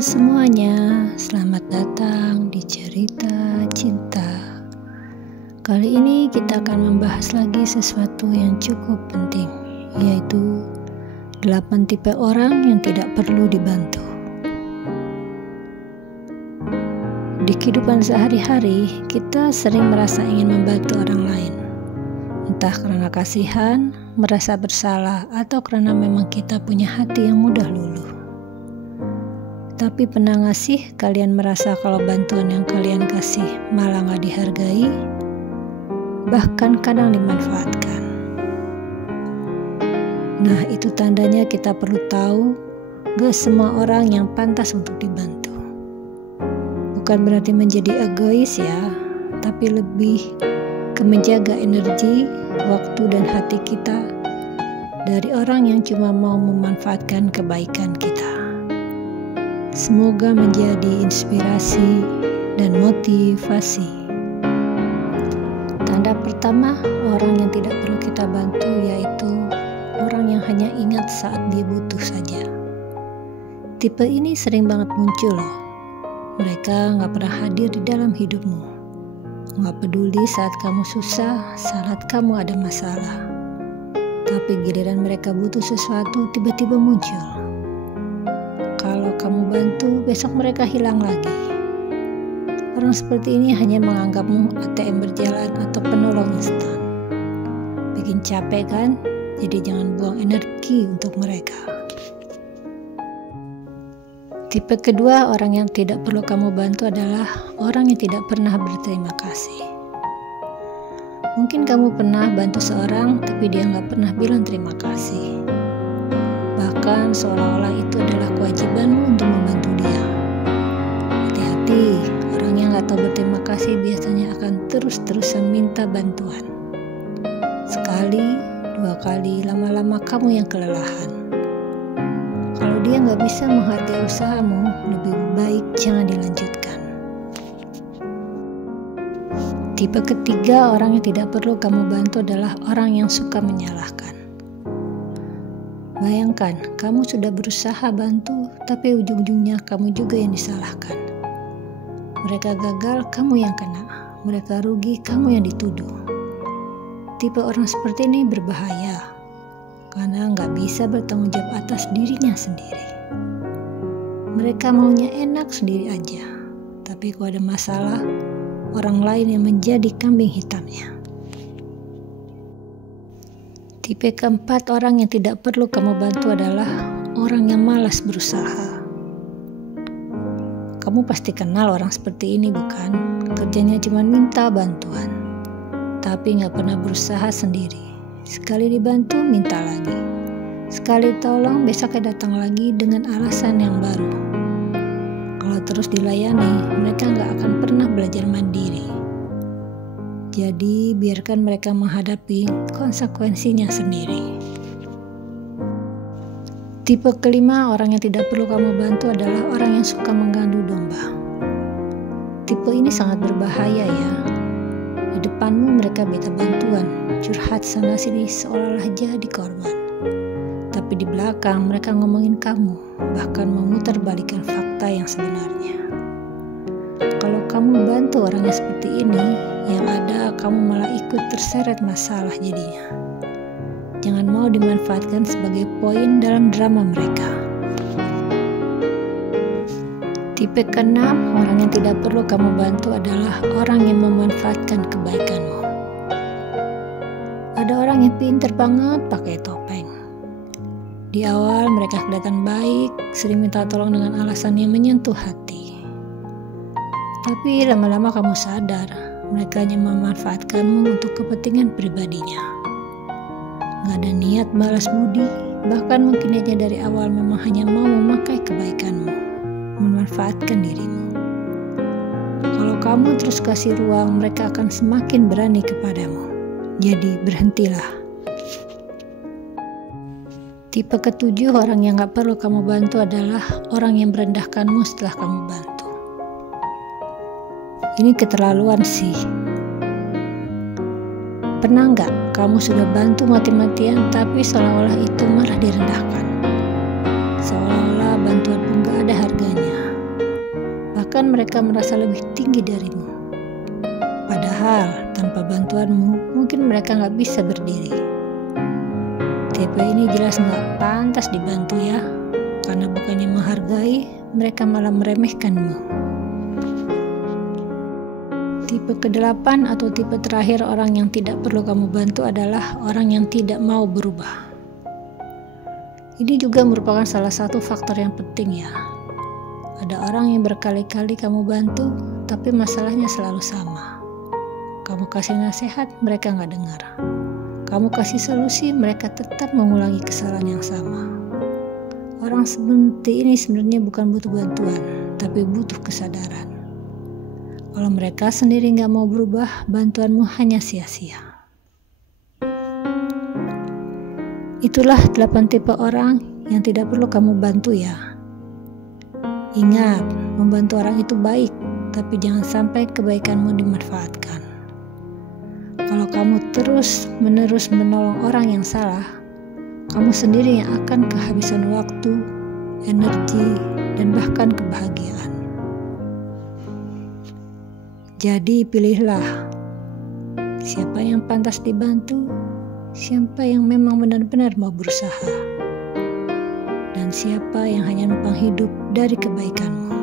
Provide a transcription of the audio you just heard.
Halo semuanya, selamat datang di Cerita Cinta. Kali ini kita akan membahas lagi sesuatu yang cukup penting, yaitu 8 tipe orang yang tidak perlu dibantu. Di kehidupan sehari-hari, kita sering merasa ingin membantu orang lain. Entah karena kasihan, merasa bersalah, atau karena memang kita punya hati yang mudah luluh. Tapi pernah gak sih kalian merasa kalau bantuan yang kalian kasih malah gak dihargai? Bahkan kadang dimanfaatkan. Nah, itu tandanya kita perlu tahu gak semua orang yang pantas untuk dibantu. Bukan berarti menjadi egois ya, tapi lebih ke menjaga energi, waktu dan hati kita dari orang yang cuma mau memanfaatkan kebaikan kita. Semoga menjadi inspirasi dan motivasi. Tanda pertama orang yang tidak perlu kita bantu yaitu orang yang hanya ingat saat dia butuh saja. Tipe ini sering banget muncul loh. Mereka gak pernah hadir di dalam hidupmu. Gak peduli saat kamu susah, saat kamu ada masalah. Tapi giliran mereka butuh sesuatu tiba-tiba muncul. Kalau kamu bantu, besok mereka hilang lagi. Orang seperti ini hanya menganggapmu ATM berjalan atau penolong instan. Bikin capek kan? Jadi jangan buang energi untuk mereka. Tipe kedua orang yang tidak perlu kamu bantu adalah orang yang tidak pernah berterima kasih. Mungkin kamu pernah bantu seorang, tapi dia nggak pernah bilang terima kasih. Bahkan seolah-olah itu adalah kewajibanmu untuk membantu dia. Hati-hati, orang yang gak tahu berterima kasih biasanya akan terus-terusan minta bantuan. Sekali, 2 kali, lama-lama kamu yang kelelahan. Kalau dia gak bisa menghargai usahamu, lebih baik jangan dilanjutkan. Tipe ketiga orang yang tidak perlu kamu bantu adalah orang yang suka menyalahkan. Bayangkan, kamu sudah berusaha bantu, tapi ujung-ujungnya kamu juga yang disalahkan. Mereka gagal, kamu yang kena. Mereka rugi, kamu yang dituduh. Tipe orang seperti ini berbahaya, karena nggak bisa bertanggung jawab atas dirinya sendiri. Mereka maunya enak sendiri aja, tapi kalau ada masalah, orang lain yang menjadi kambing hitamnya. Tipe keempat orang yang tidak perlu kamu bantu adalah orang yang malas berusaha. Kamu pasti kenal orang seperti ini bukan? Kerjanya cuma minta bantuan, tapi gak pernah berusaha sendiri. Sekali dibantu, minta lagi. Sekali tolong, besoknya datang lagi dengan alasan yang baru. Kalau terus dilayani, mereka gak akan pernah belajar mandiri. Jadi biarkan mereka menghadapi konsekuensinya sendiri. Tipe kelima orang yang tidak perlu kamu bantu adalah orang yang suka menggandu domba. Tipe ini sangat berbahaya ya. Di depanmu mereka minta bantuan, curhat sana sini seolah-olah jadi korban. Tapi di belakang mereka ngomongin kamu, bahkan memutarbalikkan fakta yang sebenarnya. Kalau kamu bantu orang yang seperti ini, yang ada kamu malah ikut terseret masalah jadinya. Jangan mau dimanfaatkan sebagai poin dalam drama mereka. Tipe keenam, orang yang tidak perlu kamu bantu adalah orang yang memanfaatkan kebaikanmu. Ada orang yang pintar banget pakai topeng. Di awal mereka kelihatan baik, sering minta tolong dengan alasan yang menyentuh hati. Tapi lama-lama kamu sadar, mereka hanya memanfaatkanmu untuk kepentingan pribadinya. Gak ada niat balas budi, bahkan mungkin aja dari awal memang hanya mau memakai kebaikanmu, memanfaatkan dirimu. Kalau kamu terus kasih ruang, mereka akan semakin berani kepadamu. Jadi berhentilah. Tipe ketujuh orang yang gak perlu kamu bantu adalah orang yang merendahkanmu setelah kamu bantu. Ini keterlaluan sih. Pernah nggak kamu sudah bantu mati-matian tapi seolah-olah itu malah direndahkan? Seolah-olah bantuan pun gak ada harganya. bahkan mereka merasa lebih tinggi darimu. Padahal tanpa bantuanmu mungkin mereka nggak bisa berdiri. Tipe ini jelas nggak pantas dibantu ya, karena bukannya menghargai, mereka malah meremehkanmu. Tipe ke-8 atau tipe terakhir orang yang tidak perlu kamu bantu adalah orang yang tidak mau berubah. Ini juga merupakan salah satu faktor yang penting ya. Ada orang yang berkali-kali kamu bantu, tapi masalahnya selalu sama. Kamu kasih nasihat, mereka nggak dengar. Kamu kasih solusi, mereka tetap mengulangi kesalahan yang sama. Orang seperti ini sebenarnya bukan butuh bantuan, tapi butuh kesadaran. Kalau mereka sendiri nggak mau berubah, bantuanmu hanya sia-sia. Itulah 8 tipe orang yang tidak perlu kamu bantu ya. Ingat, membantu orang itu baik, tapi jangan sampai kebaikanmu dimanfaatkan. Kalau kamu terus-menerus menolong orang yang salah, kamu sendiri yang akan kehabisan waktu, energi, dan bahkan kebahagiaan. Jadi pilihlah siapa yang pantas dibantu, siapa yang memang benar-benar mau berusaha, dan siapa yang hanya numpang hidup dari kebaikanmu.